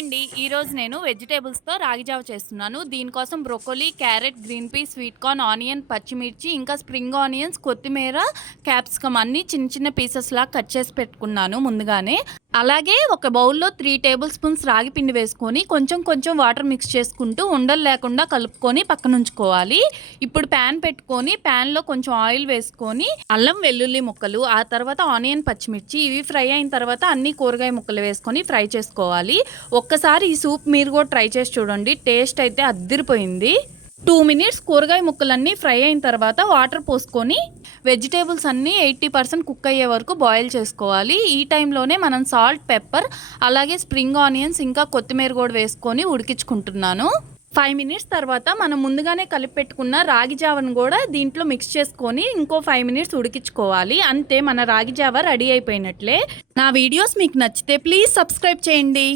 అండి. ఈరోజు నేను వెజిటేబుల్స్‌తో రాగి జావ చేస్తున్నాను. దీనికోసం broccoli, carrot, green peas, sweet corn, onion, పచ్చిమిర్చి, ఇంకా స్ప్రింగ్ ఆనియన్స్, కొత్తిమీర, క్యాప్సికమ్ అన్నీ చిన్న చిన్న పీసెస్‌లాగా కట్ చేసి పెట్టుకున్నాను ముందుగానే. అలాగే ఒక బౌల్‌లో 3 టేబుల్ స్పూన్స్ రాగి పిండి వేసుకొని కొంచెం కొంచెం వాటర్ మిక్స్ చేసుకుంటూ ఉండలు లేకుండా కలుపుకొని పక్కనుంచుకోవాలి. ఇప్పుడు ప్యాన్ పెట్టుకొని ప్యాన్‌లో కొంచెం ఆయిల్ వేసుకొని అల్లం, వెల్లుల్లి ముక్కలు, ఆ తర్వాత ఆనియన్, పచ్చిమిర్చి ఇవి ఫ్రై అయిన తర్వాత అన్ని కూరగాయ ముక్కలు వేసుకొని ఫ్రై చేసుకోవాలి. ఒక్కసారి ఈ సూప్ మీరు కూడా ట్రై చేసి చూడండి. టేస్ట్ అయితే అద్దిరిపోయింది. 2 మినిట్స్ కూరగాయ ముక్కలన్నీ ఫ్రై అయిన తర్వాత వాటర్ పోసుకొని వెజిటేబుల్స్ అన్నీ 80% కుక్ అయ్యే వరకు బాయిల్ చేసుకోవాలి. ఈ టైంలోనే మనం సాల్ట్, పెప్పర్, అలాగే స్ప్రింగ్ ఆనియన్స్ ఇంకా కొత్తిమీర కూడా వేసుకొని ఉడికించుకుంటున్నాను. 5 మినిట్స్ తర్వాత మనం ముందుగానే కలిపి పెట్టుకున్న రాగి జావను కూడా దీంట్లో మిక్స్ చేసుకొని ఇంకో 5 మినిట్స్ ఉడికించుకోవాలి. అంతే, మన రాగి జావ రెడీ అయిపోయినట్లే. నా వీడియోస్ మీకు నచ్చితే ప్లీజ్ సబ్స్క్రైబ్ చేయండి.